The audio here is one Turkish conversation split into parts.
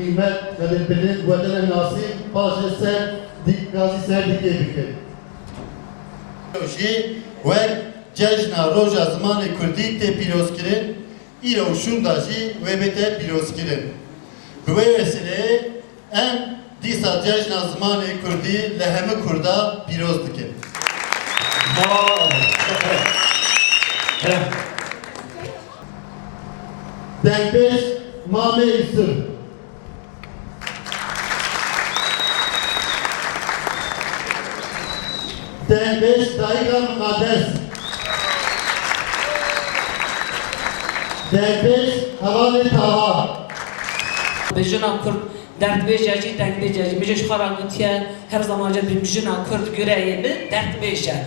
قیمت و دلپرد وطن ناسیم پاش سر گازی سر دیگه بکن. و جشن روز زمان کردی ته پیروز کردن ایرو شوندا جی و بته پیروز کردن. به وسیله ام دیسا جشن زمان کردی لهم کردا پیروز دکن. دنگبش مامه ایسر. دنگبش دایگا مقدس. دنگبش حوال تاها. بجنا کرد درد بیجی دنگ بیجی میجش خارگوتیه هر زمان جد بجنا کرد گرایی به درد بیجه.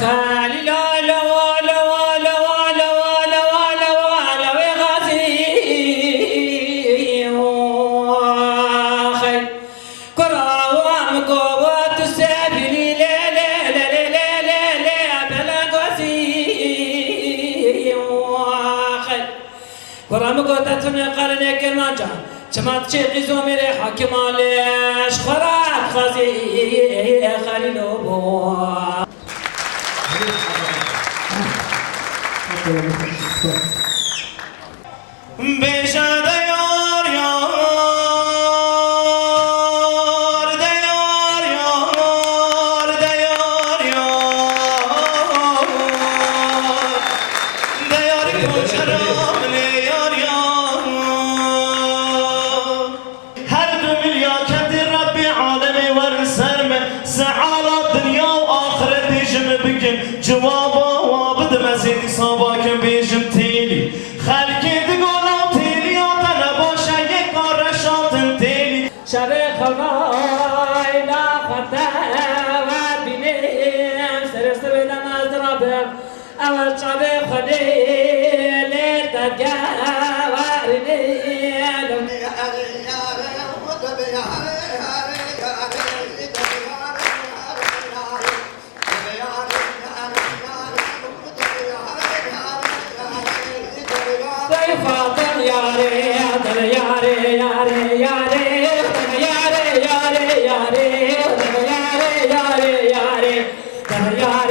خالي لا لا ولا ولا ولا ولا ولا ولا وغازي خي كراوام قوات السبيل لا لا لا لا لا لا بلا غازي خي كرام قوات قرن كلمانجا جماعت شيخ زومير حاكم عليش خراب غازي خليل ابو Beşa dayar yar, dayar yar, dayar yar, dayar koşaram ne yar yar. Her dünya kendi Rabbi alemi var serme, sealat dünya ve ahiret işimi bugün cevabı vabıd mesidi sabahken bejim teli. شبه خلای لا خطا و بینیم سرست بدم از رابم اول شبه خلیل ترگه و رینیم فاطم یاره دل یاره یاره یاره yare yare yare yare yare yare